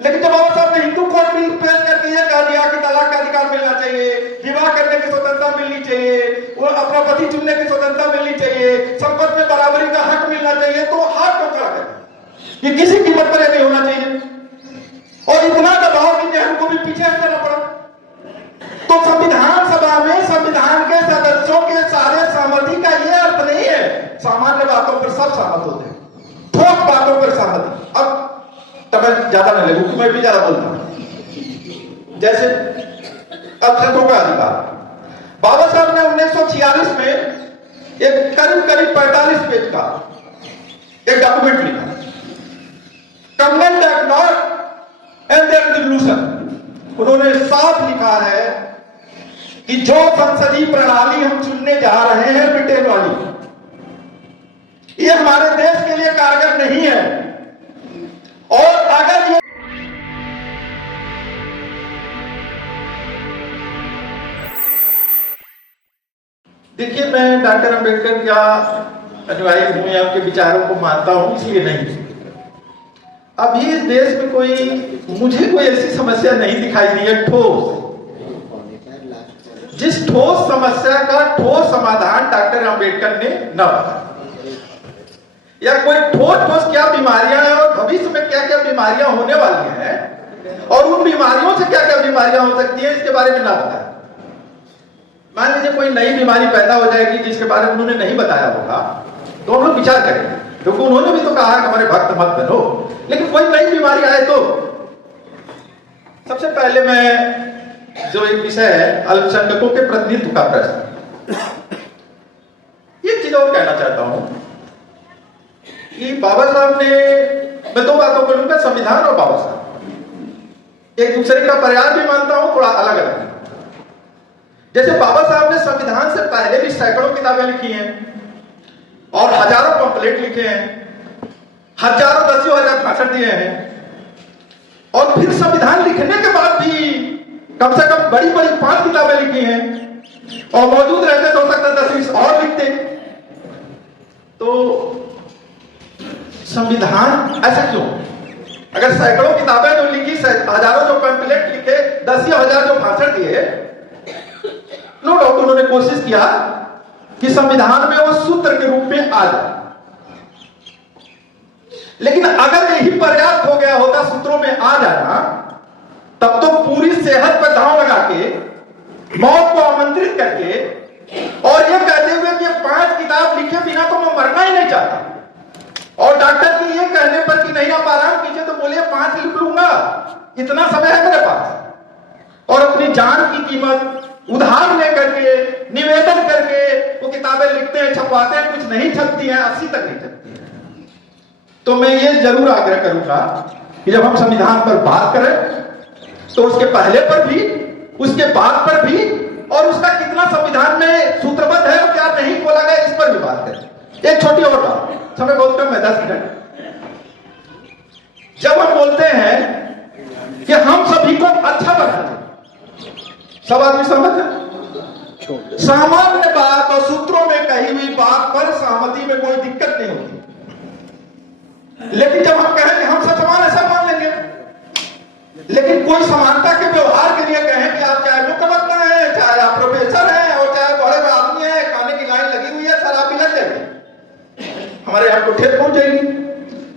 लेकिन जब बाबा साहब ने हिंदू कोड बिल पेश करके ये कह दिया कि तलाक का अधिकार मिलना चाहिए, विवाह करने की स्वतंत्रता मिलनी चाहिए, वो अपना पति चुनने की स्वतंत्रता मिलनी चाहिए, संपत्ति में बराबरी का हक मिलना चाहिए, तो हाथ क्यों खड़ा कर कि किसी कीमत पर यह नहीं होना चाहिए। और इतना दबाव कि नेहरू को भी पीछे हटना पड़ा। तो संविधान सभा में संविधान के सदस्यों के सारे सहमति का यह अर्थ नहीं है सामान्य बातों पर सब सहमत होते हैं, ठोस बातों पर सहमति। अब तब मैं ज्यादा नहीं लगू, मैं भी ज्यादा बोलता हूं। जैसे अल्पसंख्यकों का अधिकार, बाबा साहब ने 1946 में एक करीब 45 पेज का एक डॉक्यूमेंट लिखा, convent act not and their resolution. उन्होंने साफ लिखा है कि जो संसदीय प्रणाली हम चुनने जा रहे हैं ब्रिटेन वाली, ये हमारे देश के लिए कारगर नहीं है। और अगर ये देखिए, मैं डॉक्टर अंबेडकर का अनुयायी हूं या उनके विचारों को मानता हूं, इसलिए नहीं। अभी इस देश में मुझे कोई ऐसी समस्या नहीं दिखाई दी है ठोस, जिस ठोस समस्या का ठोस समाधान डॉक्टर अंबेडकर ने न बताया, या कोई ठोस क्या बीमारियां हैं और भविष्य में क्या क्या बीमारियां होने वाली हैं और उन बीमारियों से क्या क्या बीमारियां हो सकती है, इसके बारे में ना बताया। मान लीजिए कोई नई बीमारी पैदा हो जाएगी जिसके बारे में उन्होंने नहीं बताया होगा, तो हम लोग विचार करेंगे, क्योंकि उन्होंने भी तो कहा है हमारे भक्त मत बनो। लेकिन कोई नई बीमारी आए तो सबसे पहले मैं जो एक विषय है अल्पसंख्यकों के प्रतिनिधित्व का प्रश्न, एक चीज और कहना चाहता हूं कि बाबा साहब ने, मैं दो बातों को लूंगा, संविधान और बाबा साहब एक दूसरे का प्रयास भी मानता हूं, थोड़ा अलग अलग। जैसे बाबा साहब ने संविधान से पहले भी सैकड़ों किताबें लिखी हैं और हजारों पंपलेट लिखे हैं, हजारों दसियों हजार भाषण दिए हैं, और फिर संविधान लिखने के बाद भी कम से कम बड़ी बड़ी 5 किताबें लिखी हैं, और मौजूद रहते तो हो सकता 10-20 और लिखते। तो संविधान ऐसा क्यों? अगर सैकड़ों किताबें जो लिखी, हजारों जो पैम्पलेट लिखे, 10 या हजार जो भाषण दिए, नो डाउट उन्होंने कोशिश किया कि संविधान में वो सूत्र के रूप में आ जाए। लेकिन अगर यही पर्याप्त हो गया होता सूत्रों में आ जाना, तब तो पूरी सेहत पर दांव लगा के, मौत को आमंत्रित करके और ये कहते हुए कि 5 किताब लिखे बिना तो मैं मरना ही नहीं चाहता, और डॉक्टर की ये कहने पर कि नहीं आप आराम कीजिए तो बोलिए 5 लिख लूंगा, इतना समय है मेरे पास, और अपनी जान की कीमत उधार लेकर के, निवेदन करके वो किताबें लिखते हैं, छपवाते हैं, कुछ नहीं छपती हैं, 80 तक नहीं छपती हैं। तो मैं ये जरूर आग्रह करूंगा कि जब हम संविधान पर बात करें तो उसके पहले पर भी, उसके बाद पर भी, और उसका कितना संविधान में सूत्रबद्ध है और क्या नहीं खोला गया, इस पर भी बात करें। एक छोटी और बात, समय बहुत कम है, 10 मिनट। जब हम बोलते हैं कि हम सभी को अच्छा बनाते, सब आदमी सहमत है, सामान्य बात और सूत्रों में कही हुई बात पर सहमति में कोई दिक्कत नहीं होती। लेकिन जब हम कहें कि हम सब समान, ऐसा मान लेंगे, लेकिन कोई समानता के व्यवहार के लिए कहें कि आप चाहे मुख्यमंत्री हैं, चाहे आप प्रोफेसर हैं, और चाहे बड़े आदमी हैं, खाने की लाइन लगी हुई है, शराब भी लग जाएगी, हमारे यहाँ को ठेस पहुंच जाएगी।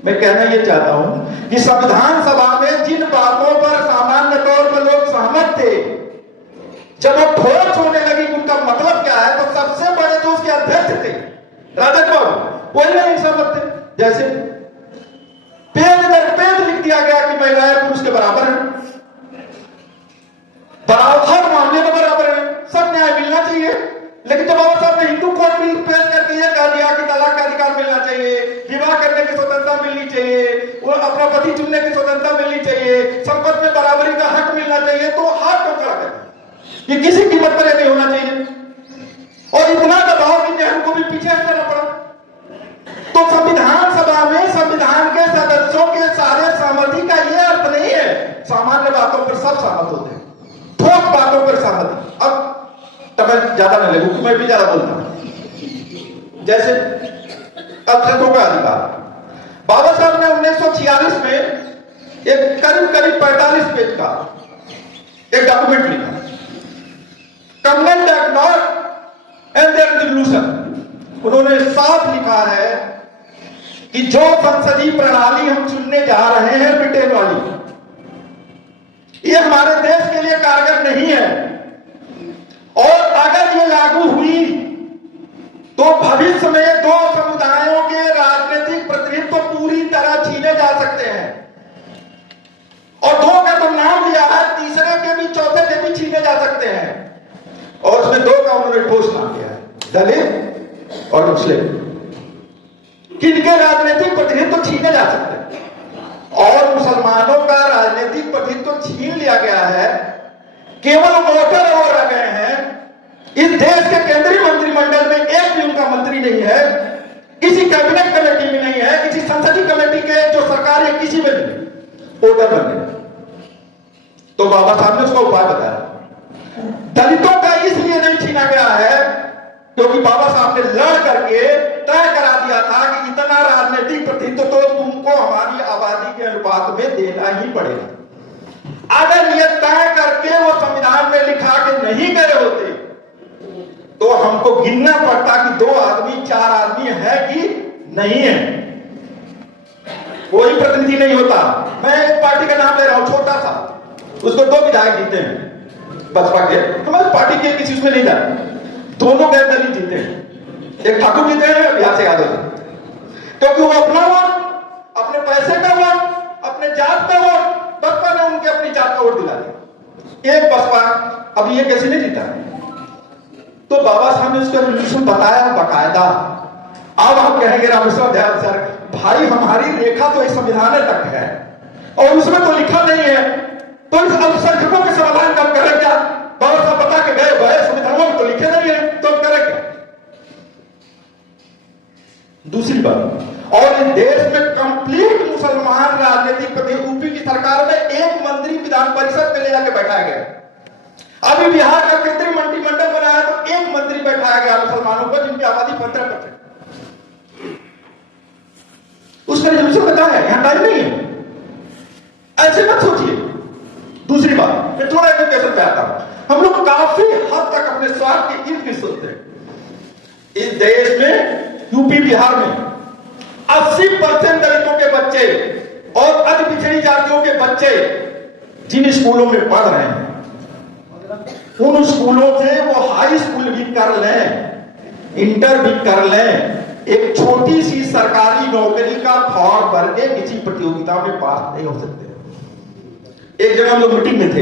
मैं कहना यह चाहता हूं कि संविधान सभा में जिन बातों पर सामान्य तौर पर लोग सहमत थे, जब वो ठोस होने लगी उनका मतलब क्या है, तो सबसे बड़े जो उसके अध्यक्ष थे राजन बाबू, वो नहीं सहमत थे। जैसे पेज दर पेज लिख दिया गया कि महिलाएं पुरुष के बराबर हैं, हर मामले में बराबर है, सब न्याय मिलना चाहिए। लेकिन जब बाबा साहब ने हिंदू कोड बिल पेश करके ये कह दिया कि तलाक का अधिकार मिलना चाहिए, विवाह करने की स्वतंत्रता मिलनी चाहिए, वो अपना पति चुनने की स्वतंत्रता मिलनी चाहिए, संपत्ति में बराबरी का हक मिलना चाहिए, तो हाथ क्यों खड़ा कर ये किसी कीमत पर नहीं होना चाहिए। और इतना दबाव कि नेहरू को भी पीछे हटना पड़ा। तो संविधान सभा में संविधान के सदस्यों के सारे सहमति का यह अर्थ नहीं है सामान्य बातों पर सब सहमत होते हैं, ठोस बातों पर सहमति। अब तब मैं ज्यादा नहीं लगू, मैं भी ज्यादा बोलता हूं। जैसे अल्पसंख्यकों का अधिकार, बाबा साहब ने 1946 में एक करीब करीब 45 पेज का एक डॉक्यूमेंट लिखा, comment that not and their resolution. उन्होंने साफ लिखा है कि जो संसदीय प्रणाली हम चुनने जा रहे हैं ब्रिटेन वाली, ये हमारे देश के लिए कारगर नहीं है, और अगर ये लागू हुई तो भविष्य में दो समुदायों के राजनीतिक प्रतिनिधित्व पूरी तरह छीने जा सकते हैं। और दो का तो नाम लिया है, तीसरे के भी चौथे के भी छीने जा सकते हैं। और उसमें दो का उन्होंने ठोस नाम लिया है, दलित और मुस्लिम, किनके राजनीतिक प्रतिनिधित्व छीने जा सकते हैं। और मुसलमानों का राजनीतिक प्रतिनिधित्व छीन लिया गया है, केवल वोटर और रह गए हैं। इस देश के केंद्रीय मंत्रिमंडल में एक भी उनका मंत्री नहीं है, किसी कैबिनेट कमेटी में नहीं है, किसी संसदीय कमेटी के जो सरकार है किसी में नहीं, वोटर बन गए। तो बाबा साहब ने उसका उपाय बताया। दलितों का इसलिए नहीं छीना गया है क्योंकि बाबा साहब ने लड़ करके तय करा दिया था कि इतना राजनीतिक प्रतिनिधित्व तो तुमको हमारी आबादी के अनुपात में देना ही पड़ेगा। अगर ये तय करके वो संविधान में लिखा के नहीं गए होते तो हमको गिनना पड़ता कि 2 आदमी 4 आदमी है कि नहीं है, कोई प्रतिनिधि नहीं होता। मैं एक पार्टी का नाम ले रहा हूं, छोटा सा, उसको 2 विधायक जीते हैं बसपा के, हमारी पार्टी के किसी उसमें नहीं जाते, दोनों गैर दलित जीते हैं। एक ठाकुर जीते हैं बिहार से यादव, क्योंकि वो अपना वोट, अपने पैसे का वोट, अपने जात का वोट, बसपा ने उनके अपनी जात का वोट दिला दिया। एक बसपा, अब ये कैसे नहीं जीता? तो बाबा साहब ने उसका रिजोल्यूशन बताया बकायदा। अब हम कहेंगे रामेश्वर दयाल सर, भाई हमारी रेखा तो इस संविधान तक है और उसमें तो लिखा नहीं है, तो इस अल्पसंख्यकों के समाधान कब करें क्या? बाबा साहब बता के गए भाई संविधानों में तो लिखे नहीं है, तो हम करें क्या? दूसरी बात, और इस देश में कंप्लीट मुसलमान राजनीतिक प्रतिनिधि, यूपी की सरकार में एक मंत्री विधान परिषद में ले जाके बैठाया गया। अभी बिहार का केंद्रीय मंत्रिमंडल बनाया तो एक मंत्री बैठाया गया मुसलमानों को, जिनकी आबादी 15%। उसका रिजोल्यूशन बताया है, यहां टाइम नहीं है, ऐसे मत सोचिए। दूसरी बात, मैं थोड़ा एजुकेशन पे आता हूं। हम लोग काफी हद तक अपने स्वार्थ के इर्द गिर्द सोचते हैं। इस देश में यूपी बिहार में 80% दलितों के बच्चे और अन्य पिछड़ी जातियों के बच्चे जिन स्कूलों में पढ़ रहे हैं, उन स्कूलों से वो हाई स्कूल भी कर लें, इंटर भी कर लें, एक छोटी सी सरकारी नौकरी का फॉर्म भर के किसी प्रतियोगिता में पास नहीं हो सकते। एक जगह हम लोग मीटिंग में थे,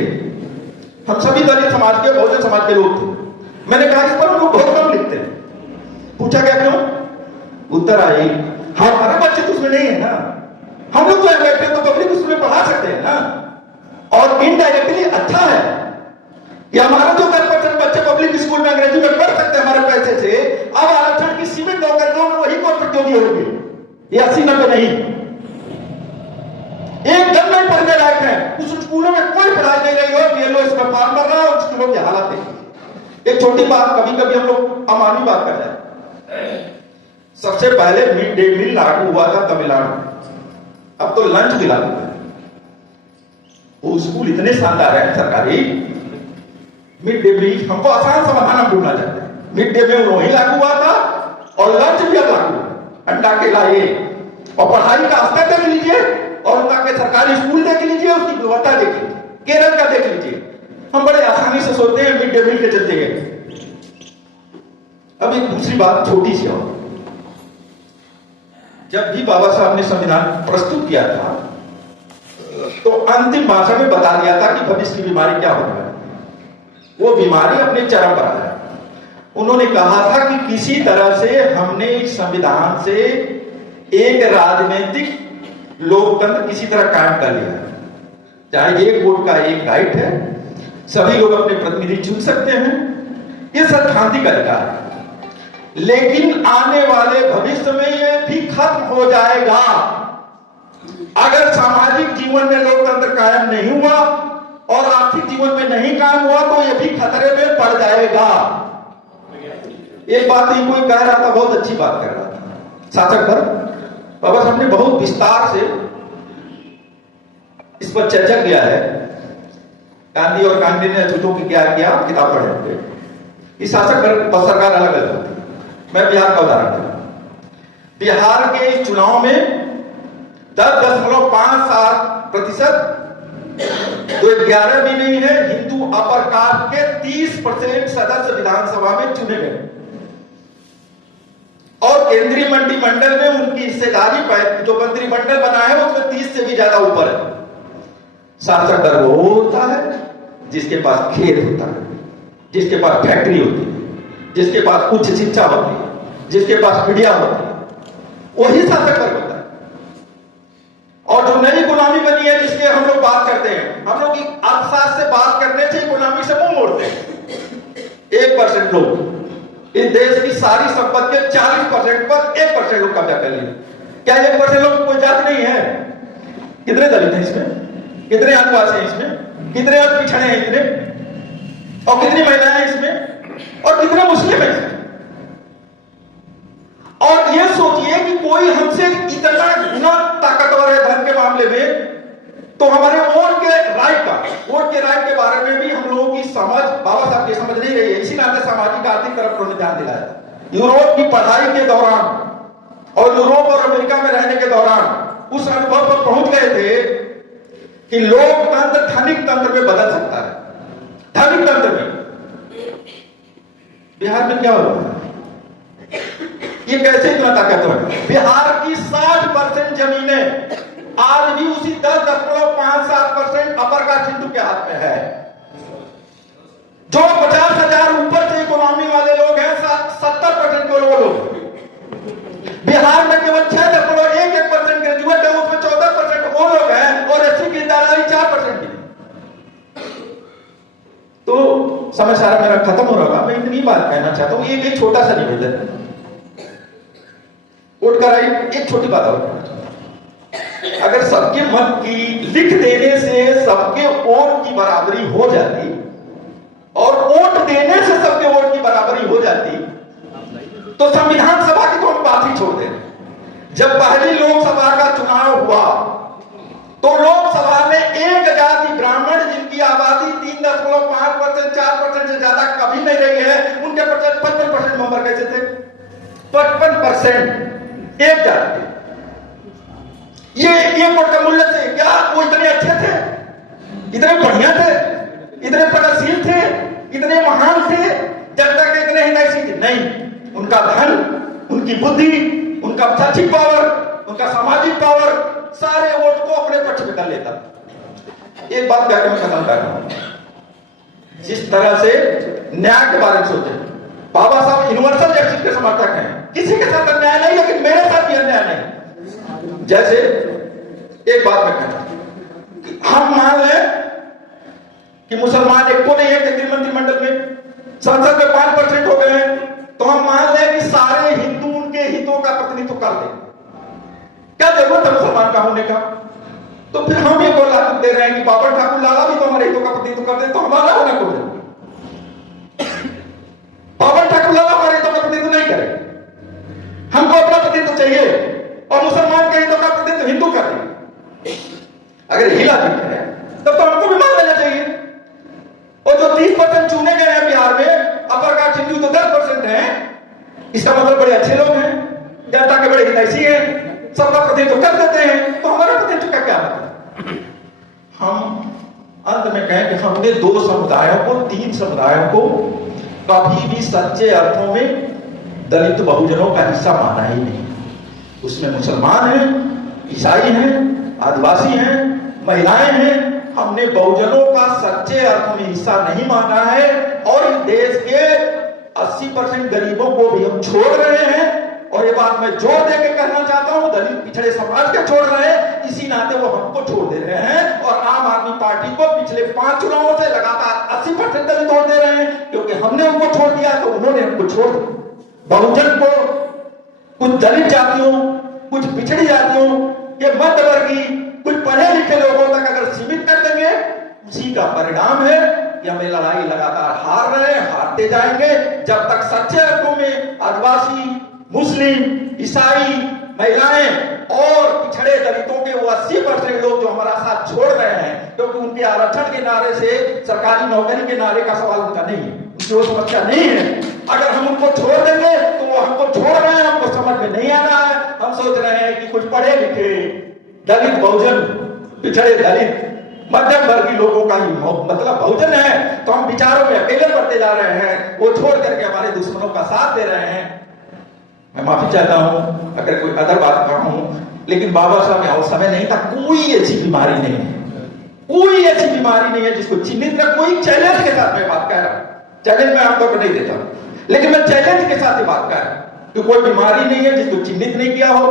हम सभी दलित समाज के, बहुजन समाज के लोग थे। मैंने कहा इस पर हम लोग बहुत कम लिखते हैं। पूछा गया क्यों? उत्तर आई, हमारे बच्चे तो उसमें नहीं है ना, हम लोग तो बैठे तो पब्लिक स्कूल में पढ़ा सकते हैं ना, और इनडायरेक्टली अच्छा है कि हमारा जो 10% बच्चे पब्लिक स्कूल में अंग्रेजी में पढ़ सकते हैं हमारे पैसे से। अब आरक्षण की सीमित नौकरियों में वही कौन प्रतियोगी होगी? ये 80-90 नहीं, एक जन में पढ़ने लायक है। उस स्कूलों में कोई पढ़ाई नहीं रही हो, बीएलओ इसमें फॉर्म भर रहा है, और स्कूलों की हालत है। एक छोटी बात, कभी कभी हम लोग अमानी बात कर रहे हैं। सबसे पहले मिड डे मील लागू हुआ था तमिलनाडु, अब तो लंच भी लागू है। वो स्कूल इतने शानदार है सरकारी, मिड डे मील हमको आसान समाधान हम ढूंढना चाहते हैं। मिड डे मील वही लागू हुआ था और लंच भी अब लागू है। अंडा केला ये, और पढ़ाई का स्तर देख लीजिए और उनका के सरकारी स्कूल देख लीजिए, उसकी गुणवत्ता देख लीजिए, केरल का देख लीजिए। हम बड़े आसानी से सोचते हैं मिड डे मील के चलते गए। अब एक दूसरी बात छोटी सी और, जब भी बाबा साहब ने संविधान प्रस्तुत किया था तो अंतिम भाषण में बता दिया था कि भविष्य की बीमारी क्या होने वाली। वो बीमारी अपने चरम पर है। उन्होंने कहा था कि किसी तरह से हमने इस संविधान से एक राजनीतिक लोकतंत्र किसी तरह कायम कर लिया है। चाहे एक वोट का एक राइट है, सभी लोग अपने प्रतिनिधि चुन सकते हैं, ये संक्रांति का अधिकार है। लेकिन आने वाले भविष्य में ये भी खत्म हो जाएगा। अगर सामाजिक जीवन में लोकतंत्र कायम नहीं हुआ और आर्थिक जीवन में नहीं कायम हुआ तो ये भी खतरे में पड़ जाएगा। एक बात ही कोई कह रहा था, बहुत अच्छी बात कर रहा था शासक पर, बाबा साहब ने बहुत विस्तार से इस पर चर्चा किया है। गांधी और गांधी ने अछूतों की क्या किया, किताब पढ़े होंगे। इस शासक और सरकार अलग अलग होती है। मैं बिहार का उदाहरण दूं। बिहार के इस चुनाव में 10.57% तो 11 भी नहीं है, हिंदू अपर कास्ट के 30% सदस्य विधानसभा में चुने गए और केंद्रीय मंत्रिमंडल में उनकी हिस्सेदारी जो मंत्रिमंडल बना है उसमें 30 से भी ज्यादा ऊपर है। शासक दल वो होता है जिसके पास खेत होता है, जिसके पास फैक्ट्री होती है, जिसके पास उच्च शिक्षा होती है, जिसके पास मीडिया होती है, वही शासक दल होता है। और जो नई गुलामी बनी है जिसके हम लोग बात करते हैं, हम लोग अर्थशास्त्र से बात करने से गुलामी से मुंह मोड़ते हैं। 1% लोग इस देश की सारी संपत्ति के 40% पर 1% लोग कब्जा कर लिए। क्या 1% लोग कोई जाति नहीं है? कितने दलित हैं इसमें, कितने आदिवासी हैं इसमें, कितने और पिछड़े हैं इतने, और कितनी महिलाएं हैं इसमें, और कितने मुस्लिम हैं इसमें। और ये सोचिए कि कोई हमसे इतना गुना ताकतवर है धन के मामले में, तो हमारे वोट के राइट के बारे में भी हम लोगों की समझ, बाबा साहब की समझ नहीं रही है। इसी नाते सामाजिक आर्थिक तरफ उन्होंने ध्यान दिलाया। यूरोप की पढ़ाई के दौरान और यूरोप और अमेरिका में रहने के दौरान उस अनुभव पर पहुंच गए थे कि लोकतंत्र धनिक तंत्र में बदल सकता है। धनिक तंत्र में बिहार में क्या हो रहा है? ये कैसे इतना ताकतवर है? बिहार की 60% जमीनें आज भी उसी 10.57% अपर कास्ट हिंदू के हाथ में है। जो 50,000 ऊपर से इकोनॉमी वाले लोग हैं, 70% के लोग। बिहार में केवल 6.11% ग्रेजुएट है, उसमें 14% वो लोग हैं और एससी की दायरा 4% की। तो समय सारा मेरा खत्म हो रहा है। मैं इतनी बात कहना चाहता हूं, एक छोटा सा निवेदन वोट का राइट। एक छोटी बात और, अगर सबके मत की लिख देने से सबके वोट की बराबरी हो जाती और वोट देने से सबके वोट की बराबरी हो जाती तो संविधान सभा की तो हम बात ही छोड़ दें। जब पहली लोकसभा का चुनाव हुआ तो लोकसभा में एक जाति ब्राह्मण जिनकी आबादी 3.5%, 4% से ज्यादा कभी नहीं रही है, उनके 55% मेंबर कैसे थे? 55% एक जाति। ये वोट का मूल्य से क्या वो इतने अच्छे थे, इतने बढ़िया थे, इतने प्रगतिशील थे, इतने महान थे, जनता के इतने हितैषी थे? नहीं। उनका धन, उनकी बुद्धि, उनका शैक्षिक पावर, उनका सामाजिक पावर सारे वोट को अपने पक्ष में कर लेता। एक बात कहकर मैं खत्म कर रहा हूं। जिस तरह से न्याय के बारे में सोचे, बाबा साहब यूनिवर्सल जस्टिस के समर्थक हैं। किसी के साथ अन्याय नहीं, लेकिन मेरे साथ भी अन्याय नहीं। जैसे एक बात मैं कहता हूं कि हम मान लें कि मुसलमान एक को नहीं है केंद्रीय मंत्रिमंडल में, संसद में 5% हो गए हैं, तो हम मान लें कि सारे हिंदू उनके हितों का प्रतिनिधित्व कर दें। क्या जरूरत है मुसलमान का होने का? तो फिर हम ये बोला दे रहे हैं कि बाबर ठाकुर लाला भी तो हमारे हितों का प्रतिनिधित्व कर दे, तो हमारा होना को बाबर ठाकुर लाला हमारे हितों का प्रतिनिधित्व नहीं करे, हमको अपना प्रतिनिधित्व चाहिए और मुसलमान के हितों का प्रतिनिधित्व हिंदू कर दे। अगर हिला दिख है तब तो हमको भी मान लेना चाहिए। और जो 30% चुने गए हैं बिहार में, अपर कास्ट हिंदू तो 10% है, इसका मतलब बड़े अच्छे लोग हैं, जनता के बड़े हितैषी हैं, सबका प्रतिनिधित्व कर देते हैं, तो हमारा प्रतिनिधित्व का क्या मतलब? हम अंत में कहें कि हमने 2 समुदायों को, 3 समुदायों को कभी भी सच्चे अर्थों में दलित बहुजनों का हिस्सा माना ही नहीं। उसमें मुसलमान हैं, ईसाई हैं, आदिवासी हैं, महिलाएं हैं। हमने बहुजनों का सच्चे अर्थों में हिस्सा नहीं माना है और इस देश के 80% गरीबों को भी हम छोड़ रहे हैं। और ये बात मैं जोर देकर कहना चाहता हूं, दलित पिछड़े समाज के छोड़ रहे हैं, इसी नाते वो हमको छोड़ दे रहे हैं। और आम आदमी पार्टी को पिछले 5 चुनावों से लगातार 80% दलित वोट दे रहे हैं, क्योंकि हमने उनको छोड़ दिया तो उन्होंने हमको छोड़ दिया। बहुजन को, कुछ दलित जातियों, कुछ पिछड़ी जातियों के मध्यवर्गीय, कुछ पढ़े लिखे लोगों तक अगर सीमित कर देंगे, उसी का परिणाम है कि हमें लड़ाई लगातार हार रहे हैं, हारते जाएंगे। जब तक सच्चे अर्थों में आदिवासी, मुस्लिम, ईसाई, महिलाएं और पिछड़े दलितों के वो 80% लोग जो हमारा साथ छोड़ रहे हैं, क्योंकि उनके आरक्षण के नारे से सरकारी नौकरी के नारे का सवाल उनका नहीं है, उनकी वो समस्या नहीं है। अगर हम उनको छोड़ देंगे तो वो हमको छोड़ रहे हैं, हमको समझ में नहीं आना है। हम सोच रहे हैं कि कुछ पढ़े लिखे दलित बहुजन, पिछड़े दलित मध्यम वर्गीय लोगों का ही मतलब बहुजन है, तो हम विचारों में अकेले पड़ते जा रहे हैं, वो छोड़ करके हमारे दुश्मनों का साथ दे रहे हैं। मैं माफी चाहता हूं अगर कोई अदर बात कहा हूं, लेकिन बाबा साहब यहाँ उस समय नहीं था। कोई ऐसी बीमारी नहीं है, कोई ऐसी बीमारी नहीं है जिसको चिन्हित कर, कोई चैलेंज के साथ मैं बात कर रहा हूं, चैलेंज मैं आमतौर पर नहीं देता, लेकिन मैं चैलेंज के साथ ही बात कर रहा हूं कि कोई बीमारी नहीं है जिसको चिन्हित नहीं किया हो।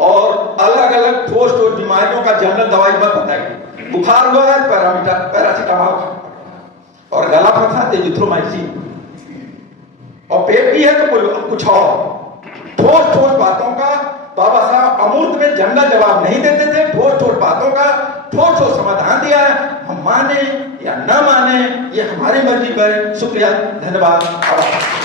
और अलग अलग ठोस ठोस बीमारियों का जनरल दवाई मत बताइए। बुखार हुआ है पैरासीटामोल खाओ, और गला फंसा एजिथ्रोमाइसिन, और पेट की है तो कोई कुछ और। ठोस ठोस बातों का बाबा साहब अमूर्त में जनरल जवाब नहीं देते थे, ठोस ठोस बातों का ठोस ठोस समाधान दिया है। हम माने या न माने ये हमारी मर्जी पर। शुक्रिया, धन्यवाद, आभार।